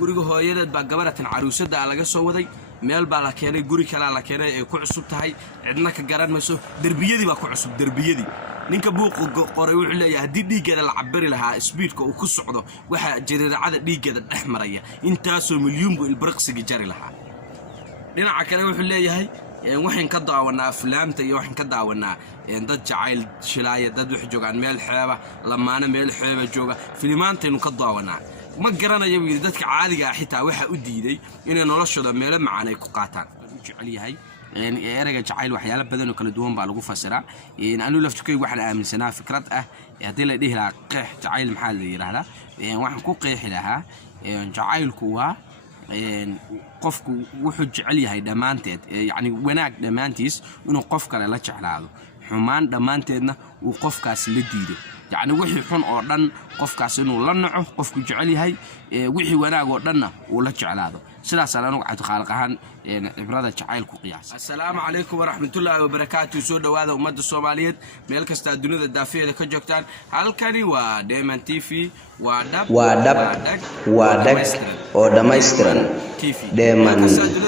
guriga hooyadeed baa gabaratan caruusada laga soo waday meel baa la keenay guri kale la keenay ay ku cusub tahay cidna ka garan mayso darbiyadii baa ku cusub darbiyadii ninka buuq qoray wuxuu leeyahay hadii dhiigada la cabiri lahaa speedka uu ku socdo waxa jiriiracada dhiigada dhex maraya intaasoo milyan buu ilbirqsiga jari lahaa dhinaca kale wuxuu leeyahay waxaan ka daawanaa aflaamta iyo waxaan ka daawanaa dad jacayl shilaaya dad wax joogan meel xeeba lamaana meel xeeba jooga filimaanteenu ka daawanaa ma garanayo wiil dadka caadiga ah xitaa waxa u diiday inay noloshooda meel macaan ay ku qaataan u jecel yahay erayga jacayl waxyaalo badan oo kala duwan baa lagu fasiraa anu laftukay waxaan aaminsanaa fikrad ah hadii la dhihi lahaa qeex jacayl maxaa la yiraahdaa waxaan ku qeexi lahaa jacaylku waa qofku wuxuu jecel yahay dhamaanteed yani wanaag dhamaantiis inuu qof kale la jeclaado xumaan dhamaanteedna uu qofkaas la diido يعني وحي حن أو دن قف كاسنو لنعه قف كجعليه وحي وناق أو دنه ولا جعلاده سلا سلام عليكم خالقهن عبرة جعيل قياس السلام عليكم ورحمة الله وبركاته سود وهذا ومد الصوماليات ملك استدنوا الدافئة لكجوكتان هالكني ودائما تيفي ودب ودمايسترن دائما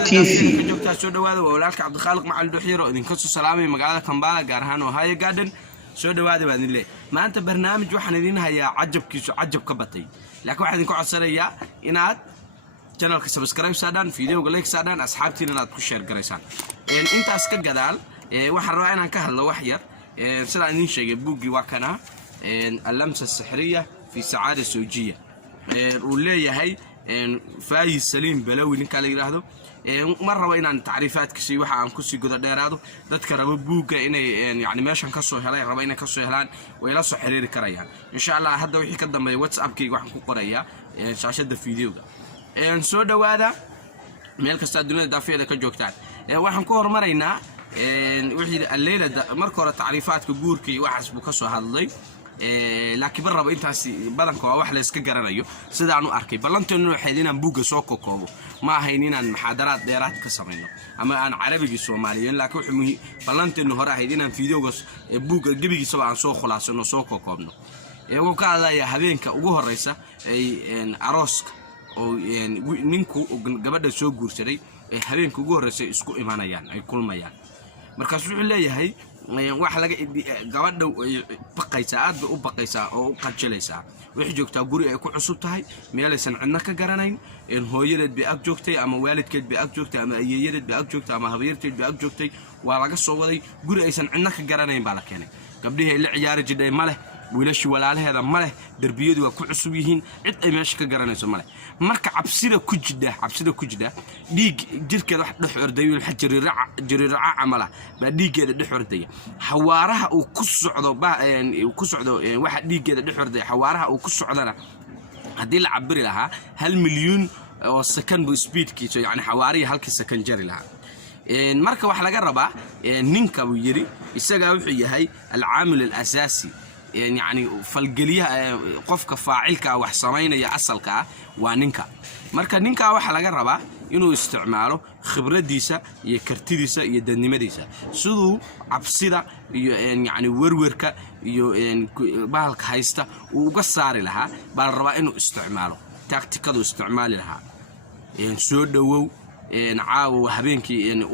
تيفي كجوكتان سود وهذا وولالك عبد الخالق مع الدحيرو إذا كنتوا سلامي مقالة كمبالا جارهان وهاي جادن سود وهذا بإذن الله ما أنت برنامج وحنا دينها يا عجب كبتي لكن واحد يكون عسرية إناد channel سبسكرايب سادان فيديو لايك سادان أصحابتي لنا تكشير قريسان أنت أسكت جدال واحد رأينا كهلا وحير سلا نيشة بوجي وكنا اللمسة السحرية في سعادة الزوجية واللي هي فايز سليم بلوي نكال يراهدو مرة وين تعريفات كسي واحد عن كسي جدا ديرادو ذاتك ربوا بوجا إني يعني ماشان كسو هلاي ربينا كسو هلان ويلا سحرير كريان إن شاء الله هذا وحي قدام واتساب كي واحد كقرية شاشة الفيديو ده سود هذا ملك استدنوا الدافئة ده كجوكتان واحد كور مرينا وحي الليلة مركورة تعريفات كجوركي واحد بكسو هذا لكن برا بإنت بدن كوا واحد يسكجرنا سيدا عنو أركي بلنت إنه حدينا بوجا سوكو كوبو ما هينينا المحاضرات ديرات كسرينه أما أنا عربي الصوماليين لكن وحمي بلنت إنه هرا هيدينا فيديو جس بوجا جبي سوا عن سوق خلاص إنه سوكو كوبنا وكذا يا هذينك وجوه الرئيسة أروسك أو نينكو قبل سوق جورسري هذينك وجوه الرئيسة إسكو إيمانيان أي كل ميان مركز الله هي waxa laga gabadha baqaysa aad u baqaysa oo qajilaysa wixii joogta guri ay ku cusub tahay meelaysan cidna ka garanayn in hooyadeed bi ag joogtay ama waalidkeed bi ag joogtay ama ayeeyadeed bi ag joogtay ama habeerteed bi ag joogtay waa laga soo waday guri aysan cidna ka garanayn baa la keenay gabdhihii la ciyaari jiray male wiilashi walaalaheeda male darbiyadu waa ku cusub yihiin cid ay meesha ka garanayso male marka cabsida ku jida dhiig jirkeeda wax dhex orday waxa jiriiraca amala ba dhiigeeda dhex orday xawaaraha uu ku socdo waxa dhiigeeda dhex orday xawaaraha uu ku socdana hadii la cabiri lahaa 1 milyan oo second speedkiiso yani xawaarihi halkii second jari lahaa marka wax laga rabaa ninka uu yiri isaga wuxuu yahay al-aamil al-asasi يعني فالجليها قفك فاعلك أو حسمين يا أصلك وننكا مركا ننكا واحد لقى ربع إنه استعماله خبرة ديسة يكرتي ديسة يدنيم ديسة سدو عبسيدة يعني وركا يعني بالك هايستا وقصار لها بالربع إنه استعماله تكتيكه استعمال لها يعني سودو نعاو هبينكي يعني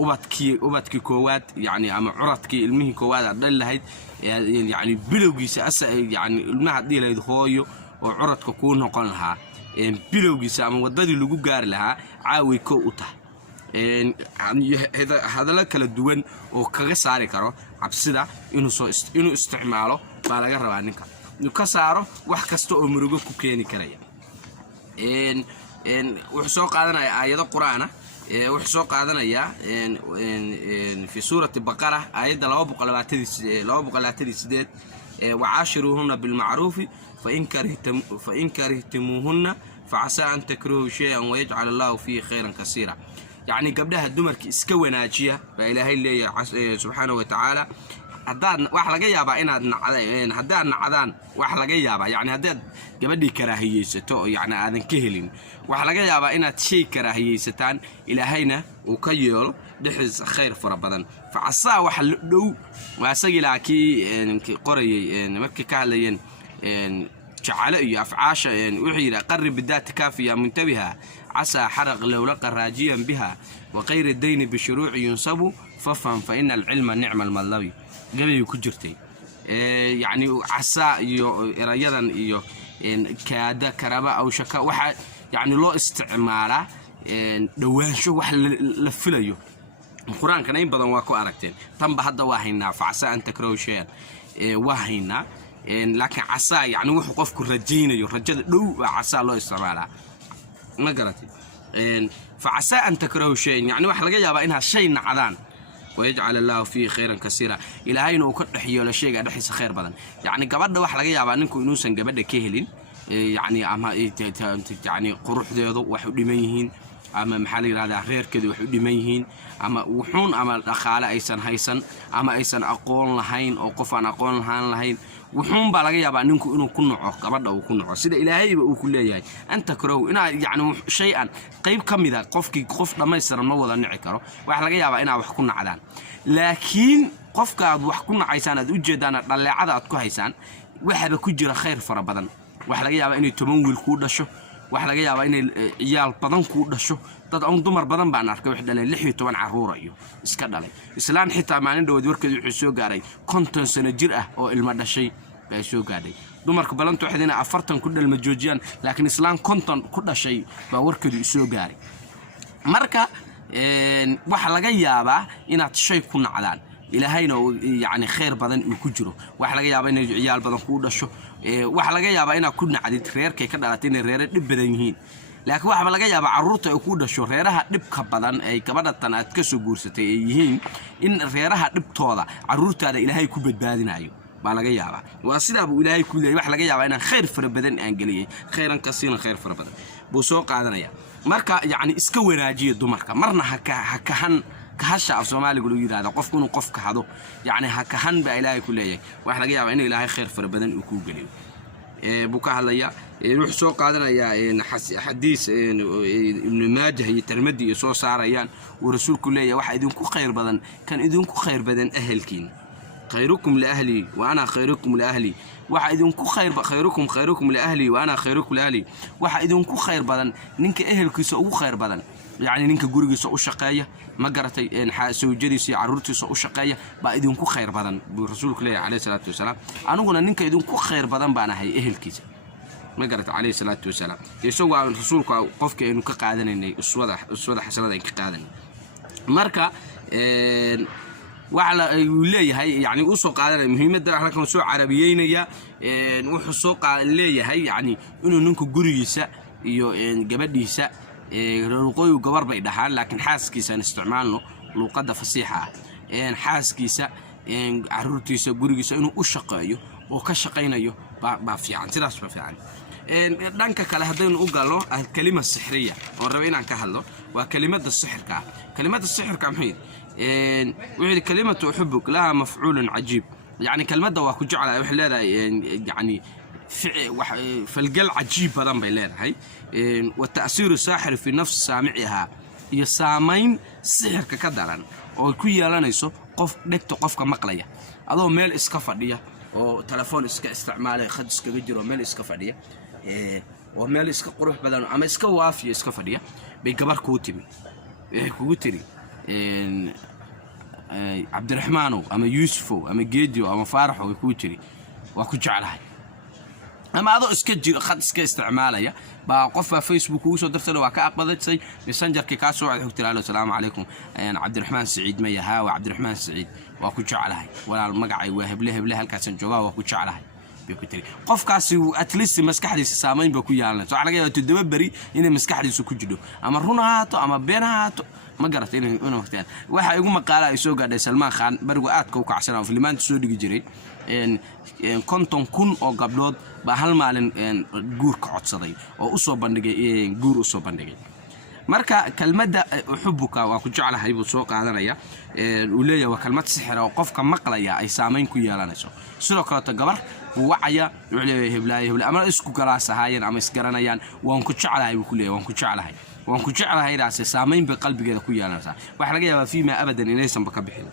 أبتكي كوات يعني أما عرضكي المهي كوات عدل هيد يعني بلوجيس يعني المها دي لهيد خويو وعرضك كون نقول لها بلوجيس أما ودادي لجو جار لها عاوي كوته يعني هذا لك الدوان وكجساري كرو عبسدا إنه استعماله فلا جرب عنك نكسره وحكستو أمرجو كوكيني كريه وحسوق هذا آيات القرآن وحسوق هذا يا في سورة البقرة آيات لو بقلاتي سديد وعاشروهن بالمعروف فإن كرهتموهن فعسى أن تكرهوا شيئا ويجعل الله فيه خيرا كثيرا يعني قبلها الدمر اسكوي ناجية فإلهي اللي سبحانه وتعالى هدان wax laga yaabaa inaad nacdaan hadaan nacdaan wax laga yaabaa yani hadaad gabadhii karaahiyeysato yani aadan ka helin wax laga yaabaa inaad shay karaahiyeysataan ilaahayna uu ka yeelo dhixis khayr fara badan facasaa wax dhow waasagi laakiin qorayay markii ka hadlayeen jacala iyo afcaasha wixii qarib bidaat kaafiya muntabiha عسى حرق لو لقى راجيا بها وغير الدين بشروع ينصب فافهم فإن العلم نعم المطلب قبل كجرتي يعني عسى رياضا كادا كربا أو شكا واحد يعني لو استعماله دوان شو واحد لفليو القرآن كان يبدأ واكو أركتين تنبه هذا واهينا فعسى أن تكرهوا شيئا واهينا لكن عسى يعني وحقف كرجين يرجل دو عسى الله استعماله ما قرأتي فعسى أن تكرهوا شيئا يعني واحد لقى يابا إنها شيء نعلان ويجعل الله فيه خيرا كثيرا إلى هاي نو كدحيو لا شيء دحيس خير بدن يعني gabadha wax laga yaabaa ninku inuusan gabadha ka helin يعني ama يعني quruxdeedu wax u dhiman yihiin ama maxaa la yiraahdaa reerkeedu wax u dhiman yihiin ama wuxuun ama dhaqaale aysan haysan ama aysan aqoon lahayn oo qof aan aqoon lahayn wuxuun baa laga yaabaa ninku inuu ku naco gabadha uu ku naco sida ilaahayba uu ku leeyahay anta karow ina yani shay'an qayb kamida qofkii qof dhamaystiran ma wada nici karo wax laga yaabaa inaa wax ku nacdaan laakiin qofka aad wax ku nacaysaan aad u jeedaan dhaleecada aad ku haysaan waxaba ku jira khayr fara badan wax laga yaabaa inay 10 wiil ku dhasho wax laga yaabaa inay ciyaal badan ku dhasho dad aan dumar badan baan arkay wax dhalay 16 caruur iyo iska dhalay islaan xitaa maalin dhawaad warkeedu wuxuu soo gaaray 50 sano jir ah oo ilmo dhashay bay soo gaadhay dumarka balantu waxayna 40 ku dhalma joojiyaan laakiin islaan 50 ku dhashay baa warkeedu soo gaaray marka waxa laga yaabaa inaad shay ku nacdaan ilaahayna yani khayr badan uu ku jiro waxa laga yaabaa inay ciyaal badan ku dhasho waxa laga yaabaa inaad ku nacdid reerkay ka dhalatay inay reer dhib badan yihiin laakiin waxa laga yaabaa caruurta ay ku dhasho reeraha dhibka badan ay gabadha tan aad ka soo guursatay ay yihiin in reeraha dhibtooda caruurtaada ilaahay ku badbaadinayo baa laga yaabaa waa sidaa buu ilaahay ku leeyahay wax laga yaabaa inaan khayr fara badan aan galiyay khayran ka siina khayr fara badan buu soo qaadanaya marka yani iska wanaajiyo dumarka marna ha kahan kahasha af Soomaaliga lagu yiraahdo qofku inuu qof ka hado yani ha kahan baa ilaahay ku leeyahay wax laga yaabaa in ilaahay khayr fara badan uu ku galiyo buu ka hadlaya wuxuu soo qaadanaya xadiis ibn Maajah iyo Tirmidhi soo saarayaan oo rasuulku leeyahay wax idinku khayr badan kan idinku khayr badan ahalkiin khayrukum li ahli wa ana khayrukum li ahli waxa idinku khayrukum li ahli wa ana khayrukum li ahli waxa idinku khayr badan ninka ahalkiisa ugu khayr badan يعني ninka gurigiisa u shaqeeya ma garatay in xaasuujadiisa caruurtiisa u shaqeeya baa idinku khayr badan buu rasuulku leeyahay alayhi salaatu wasalaam anuguna ninka idinku khayr badan baan ahay ehelkiisa ma garatay alayhi salaatu wasalaam isagoo aan rasuulku qofka inuu ka qaadanaynay uswada xasanada in ka qaadanay marka waxa uu leeyahay yani uu soo qaadanay muhiimadda halkan soo carabiyeynaya wuxuu soo leeyahay yani inuu ninku gurigiisa iyo gabadhiisa رقوي وجبر بيدحان لكن حاس كيسا نستعمله لقدة فصيحة حاس كيسا عرورتيسا جورجيسا إنه أشقيه وكشقينيه بافي عن تراس بافي عن دانك كلا هذين أقوله الكلمة السحرية وربينا عن كهله وكلمة السحر كلمات السحر كمحيد وهذه كلمة أحبك لها مفعول عجيب يعني كلمة ده وكجعل وحلا يعني فالقل عجيب بدن بيلاد هاي والتأثير الساحر في نفس سامعها يسامين سحر كدران oo ku yeelanayso qof dhigto qofka maqlaya adoo meel iska fadhiya oo telefoon iska isticmaalay khad iska jiro meel iska fadhiya oo meel iska qurux badan ama iska waafiyo iska fadhiya bay gabar ku timi kugu tiri Cabdiraxmaan ama Yuusuf ama Geediyo ama Faarax oo ku tiri waa ku jeclahay ama adoo iska jiro khad iska isticmaalaya baa qofka Facebook uu soo dirtay waa ka aqbalaysay messengerka ka soo wada xogtay assalaamu calaykum Cabdiraxmaan Saciid ma yaha waa Cabdiraxmaan Saciid waa ku jeclahay walaal magacay waa heble halkaas joogaa waa ku jeclahay bay ku tiri qofkaasi at least maskaxdiisa saameyn ba ku yeelanayso waxa laga yaabaa toddoba bari inay maskaxdiisa ku jidho ama run ahaato ama been ahaato ma garatay inuu waqtiyan waxa igu maqaala ay soo gaadhay Salmaan Khan barigu aadka u kacsanaa filmaanta soo dhigi jiray konton kun oo gabdhood ba hal maalin guur ka codsaday oo u soo bandhigay guur u soo bandhigay marka kalmada xubbuka waa ku jeclahay buu soo qaadanaya uu leeyahay waa kalmad sixir oo qofka maqlaya ay saameyn ku yeelanayso sidoo kale gabar wacaya uu leeyahay heblaay ama isku galaasahaayeen ama isgaranayaan waan ku jeclahay buu ku leeyahay waan ku jeclahay raas saameyn ba qalbigeeda ku yeelanaysa waxa laga yaabaa fiima abadan inaysan ba ka bixin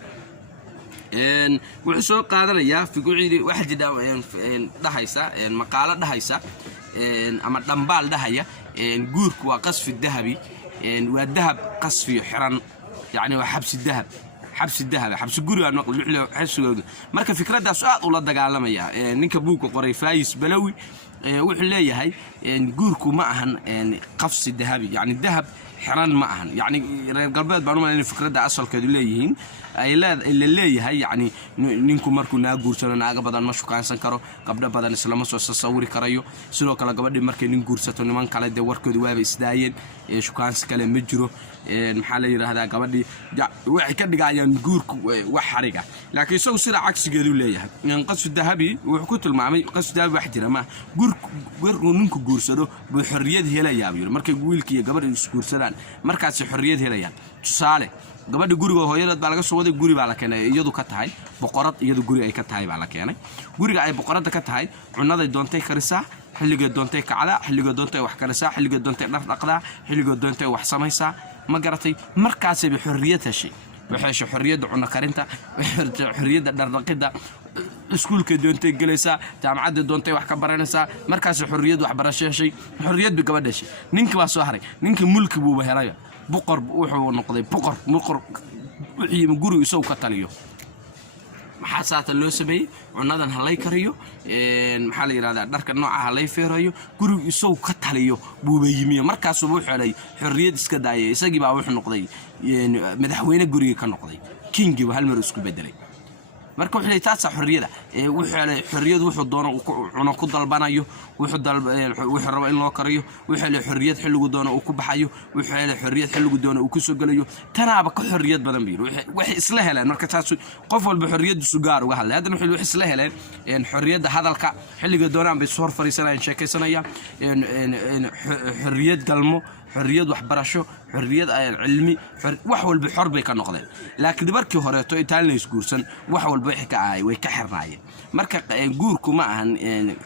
wuxuu soo qaadanayaa figuucii waxa jira dhahaysa maqaalo dhahaysa ama dhambaal dhahaya guurku waa qasfi dahabi waa dahab qasfi xiran يعني وحبس الذهب حبس الذهب حبس قري نقل حبس marka fikradaas aad u la dagaalamaya ninka buuqa qoray Faayis Balawi wuxuu leeyahay guurku ma ahan qafsi dahabi yani dahab xiran ma ahan yani reer galbeed baan u maleeyay fikrada asalkeedu leeyihiin ay leeyahay yani ninku markuu naa guursano naaga badan ma shukaansan karo gabdho badan isla ma soo sawiri karayo sidoo kale gabadhii markay nin guursato niman kale de warkoodu waaba isdaayeen shukaansi kale ma jiro maxaa la yiraahdaa gabadhii waxay ka dhigayaan guurku wax xariga laakiin soo sida cagsigeedu leeyahay in qasfi dahabi wuxuu ku tilmaamay qasfi dahabi wax jira ma guurku ninku guursado buu xorriyad helayaa markay wiilkii gabadhii isku guursadaan markaas xorriyad helayaan tusaale gabadha guriga hooyadeed baa laga soo waday guri baa la keenay iyadu ka tahay boqorad iyadu guri ay ka tahay baa la keenay guriga ay boqorada ka tahay cunaday doontay karisaa xilliga doontay kacada xilliga doontay wax karisaa xilliga doontay dhar dhaqdaa xilliga doontay wax samaysaa ma garatay markaas ay xorriyad heshay waxay xorriyada cuna karinta xorriyada dhar dhaqida iskuulka doontay galaysaa jaamacadda doontay wax ka baranaysaa markaas xorriyad wax barasho heshay xorriyad bi gabadha heshay ninka waa soo haray ninka mulki buu helay boqor wuxuu noqday boqor wixii guriga isoo ka taliyo maxaa saata loo sameeyay cunadan halay kariyo maxaa la yiraahdaa dharka nooca halay feerayo guriga isoo ka taliyo buu yimiyo markaas uu xelay xorriyad iska daayay isagii baa wuxuu noqday madaxweyne guriga ka noqday kingi hal mar isku bedelay marka wuxuu taas xorriyada xorriyad wuxuu doono cuno ku dalbanayo wuxuu rabo in loo kariyo wuxuu xorriyad xilligu doono uu ku baxayo wuxuu xorriyad xilligu doono uu ku soo galayo tanaaba ka xorriyad badan biir wax isla heleen marka taas qof walba xorriyadiisu gaar uga hadlay hadana wuxuu isla heleen xorriyada hadalka xilliga doonaan bay soo fariisanayaan sheekaysanayaan xorriyad galmo xorriyad waxbarasho xorriyad cilmi wax walba xor bay ka noqdeen laakiin markii horeeto intaan la isguursan wax walba wixii ka ahay way ka xirnaayeen marka guurku ma ahan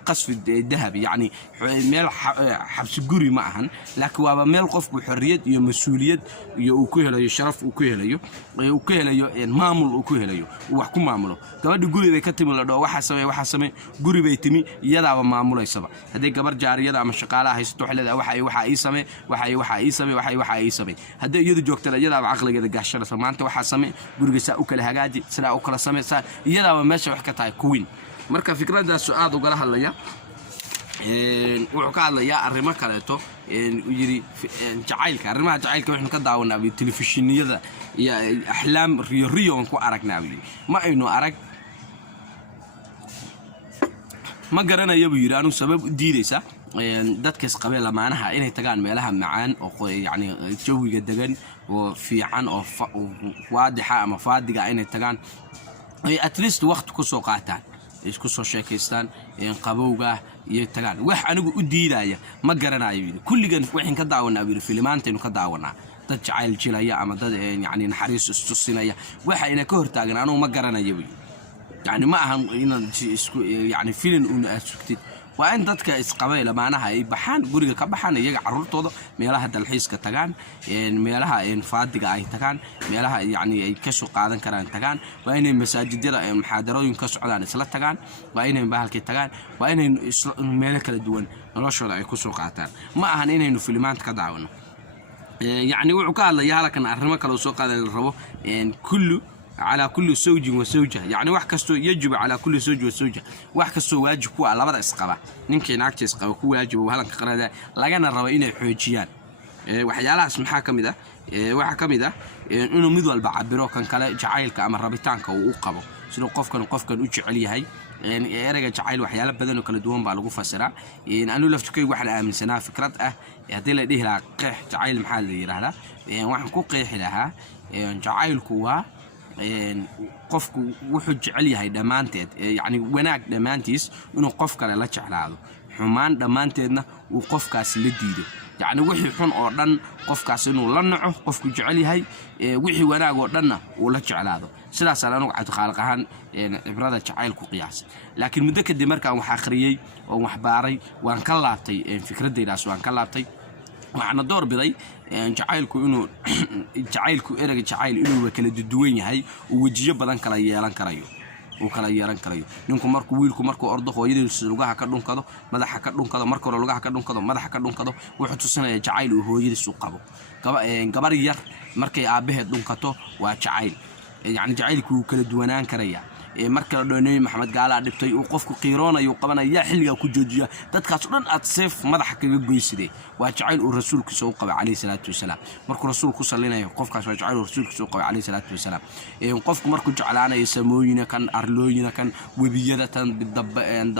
qasfi dahabi yani meel xabsi guri ma ahan laakiin waa meel qofku xorriyad iyo mas'uuliyad iyo uu ku helayo sharaf uu ku helayo maamul uu ku helayo wax ku maamulo gabadha guri bay ka timi la dhoo waxa samee guri bay timi iyadaaba maamuleysaba haday gabar jaariyada ama shaqaalaha haysto xilada waxa ay samee waxa ay samee haday iyadu joogtada iyadaaba aqligeeda gaashanaysa maanta waxa samee gurigiisa u kala hagaaji sida u kala sameeysa iyadaaba meesha wax ka tahay kuwin marka fikradaas aad uga hadlaya wuxuu ka hadlayaa arrimo kaleeto yiri jacaylka arrimaha jacaylka waxaan ka daawanaa telefishiniyada iyo axlaam riyo ku aragnaa ma aynu arag ma garanayo buu yiri anu sabab diidaysa dadka isqabeel lamaanaha inay tagaan meelaha macaan oo yani jawiga degan oo fiican oo waadixa ama faadiga inay tagaan ay at least waqti ku soo qaataan isku soo sheekaystaan qabowga iyo tagaan wax anigu u diidaya ma garanayo kulligan waxaan ka daawanaa filmaanteenu ka daawanaa dad jacayl jilaya ama dad yani naxariis istusinaya waxa ina ka hortaagan anu ma garanayo يعني ما هم إن يعني فيلم أسكتي وأن ذاتك إسقابي لما أنا هاي بحان قرية كبحان يجع عرضه ميلها دلحيس كتجان ميلها إن فادق أي تجان ميلها يعني يكسر قاعدة كران تجان وأن المساجد دي محاضرات ينكسر على نسلة تجان وأن بهال كتجان وأن ميلك الدول رشوا يكسر قاعدة ما هن إنه فيلمان كدعونا يعني وعقال يا لكن أرمك لو سوق هذا الربو إن كله على كل زوج وزوجة يعني واحد كستو يجب على كل زوج وزوجة واحد كستو واجب كوا على بدأ إسقابه نمكن نعكس إسقابه كوا واجب وهلا كقرده لقينا الروائين الحوجيان وحيالها اسم حاكم ده وحكم ده إنه مدول بعبره كان كلا جعيل كأمر ربيتانك وقبه سلو قف كان وجه عليه هاي يعني رجع جعيل وحياله بدنه كل دوام بالغوفة فسرع إن أنا لفت كي واحد من سنة فكرة هدي له ده لا قح جعيل محل يرهلا واحد كو قيح لها جعيل كوا qofku wuxuu jecel yahay dhamaanteed yani wanaag dhamaantiis inuu qof kale la jeclaado xumaan dhamaanteedna uu qofkaas la diido yani wixii xun oo dhan qofkaas inuu la naco qofku jecel yahay wixii wanaag oo dhanna uu la jeclaado sidaas aan ugu cad khaalq ahaan ibrada jacayl ku qiyaas laakiin muddo kadib markaan wax akhriyay oo wax baaray waan ka laabtay fikradaydaas waan ka laabtay waxaana door biday jacaylku inuu erayga jacayl inuu kala duwan yahay oo wajiyo badan kala yeelan karayo ninku markuu ordo hooyadiisa lugaha ka dhunkado madaxa ka dhunkado marka hore lugaha ka dhunkado madaxa ka dhunkado wuxuu tusinayaa jacayl uu hooyadiisu qabo gabar yar markay aabaheed dhunkato waa jacayl yani jacaylku kala duwanaan karaya marka Nabi Maxamed gaala dhibtay uu qofku qiiroonayo qabanaya xilliga ku joojiya dadkaas dhan aad seef madaxa kaga goyside waa jacayl uu rasuulkiisa u qabay kaleey salaatu wasalaam markuu rasuulku salinayo qofkaas waa jacayl uu rasuulkiisa u qabay kaleey salaatu wasalaam qofku markuu jeclaanayo samooyina kan arlooyina kan webiyada tan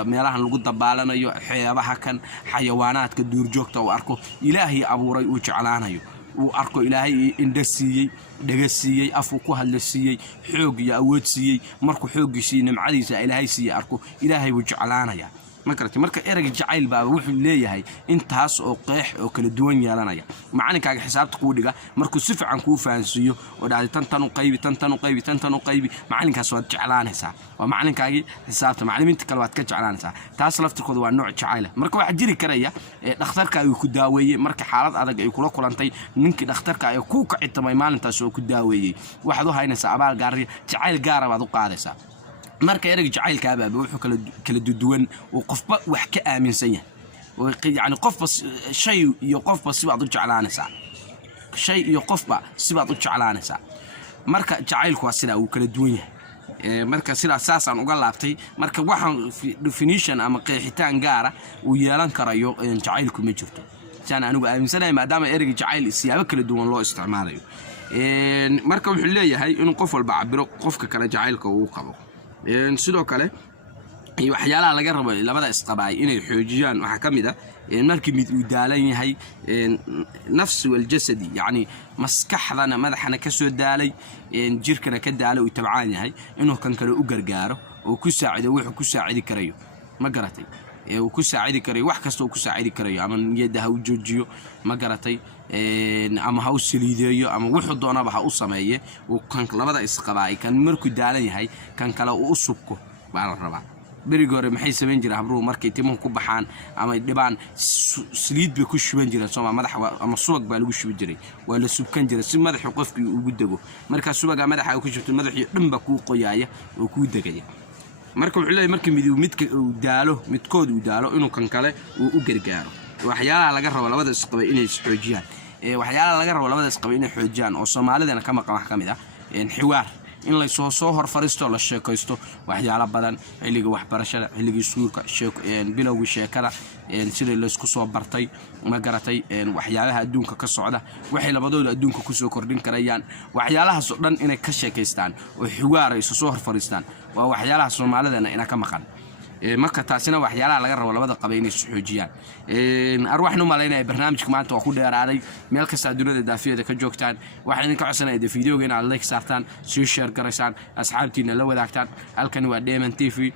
meelahan lagu dabaalanayo xeebaha kan xayawaanaadka duurjoogta uu arko ilaahi abuuray uu jeclaanayo uu arko ilaahay indhasiiyay dhagasiiyay afu ku hadlasiiyay xoog iyo awood siiyay markuu xoogiisii nimcadiisa ilaahay siiyay arko ilaahay wuu jeclaanaya marka erayga jacayl baa wuxuu leeyahay intaas oo qeex oo kala duwan yeelanaya macalinkaaga xisaabta ku dhiga markuu si fiican ku fahansiyo oo dhacday tan u qaybi macalinkaas waad jeclaanaysaa waa macalinkaagi xisaabta macallimiinta kale waad ka jeclaanaysaa taas laftirkooda waa nooc jacayl marka waxa jiri karaya dhakhtarka uu ku daaweeyay marka xaalad adag ay kula kulantay ninkii dhakhtarka ay ku kacitamay maalintaas oo ku daaweeyay waxaad u haynaysaa abaal gaar jacayl gaar ah baad u qaadaysaa marka erayga jacaylka abaaba wuxuu kala duwan oo qofba wax ka aaminsan yahay yani qofba shay iyo qofba sibaad u jeclaanaysaa marka jacaylku waa sida uu kala duwan yahay marka sidaas saasaan uga laabtay marka waxaan definition ama qeexitaan gaara uu yeelan karayo jacaylku ma jirto saan anigu aaminsanahay maadaama erayga jacayl siyaabo kala duwan loo isticmaalayo marka wuxuu leeyahay in qof walba cabiro qofka kale jacaylka uu qabo sidoo kale waxyaalaha laga rabo labada isqabaay inay xoojiyaan waxa kamid ah markii mid uu daalan yahay nafsi wal jasadi yani maskaxdana madaxana ka soo daalay jirkana ka daalay uu tabcaan yahay inuu kan kale u gargaaro oo ku saacido wuxuu ku saacidi karayo ma garatay uu ku saacidi karayo wax kasta uu ku saacidi karayo ama niyada ha u joojiyo ma garatay ama ha u saliideeyo ama wuxuu doonaba ha u sameeye uu kan labada isqabaay kan markuu daalan yahay kan kale uu subko baa la rabaa beriga hore maxay sameyn jireen habruhu markay timuhu ku baxaan ama dhibaan saliid bay ku shuban jireen Soomaa madax ama subag baa lagu shubi jiray waa la subkan jiray si madaxu qofkii ugu dago marka subaga madaxa uu ku shubto madaxii dhan ba ku qoyaaya oo ku dagaya marka wuxuu leeyahay markii midka uu daalo midkood uu daalo inuu kan kale uu u gargaaro waxyaalaha laga rabo labada isqabay inay xoojiyaan oo Soomaalidana kama qaba wax kamid ah xiwaar in la soo hor fariisto la sheekaysto waxyaalo badan xilliga waxbarashada xilliga suuqa bilowga sheekada sida la isku soo bartay ma garatay waxyaalaha adduunka ka socda waxay labadooda adduunka ku soo kordhin karayaan waxyaalahaas oo dhan inay ka sheekaystaan oo xiwaar ay soo hor fariistaan waa waxyaalaha Soomaalidana ina ka maqan marka taasina waxyaalaha laga rabo labada qaba inay xoojiyaan arwaxnu maleynay barnaamijka maanta waa ku dheeraaday meel kasta dunida daafiyada ka joogtaan waxaan idin ka codsanayaa fiidiyoga inaad like saartaan sii share garaysaan asxaabtiina la wadaagtaan halkan waa Dheeman TV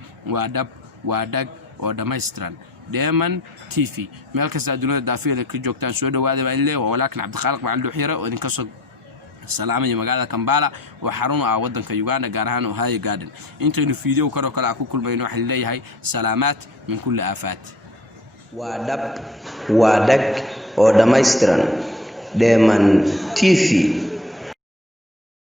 waa dag oo dhameystiran Dheeman TV meel kasta dunida daafiyada ka joogtaan soo dhawaada baan leeyahay walaakin Cabdikhaliq Macalin Duxyare oo idin ka soo salaamay magaalada Kampala oo xarun ah wadanka Uganda gaar ahaan Ohio Garden inta fiidiyoo karo kala ku kulmayno waxaan leeyahay salaamaad min kulli aafaat waa dag oo dhameystiran Dheeman TV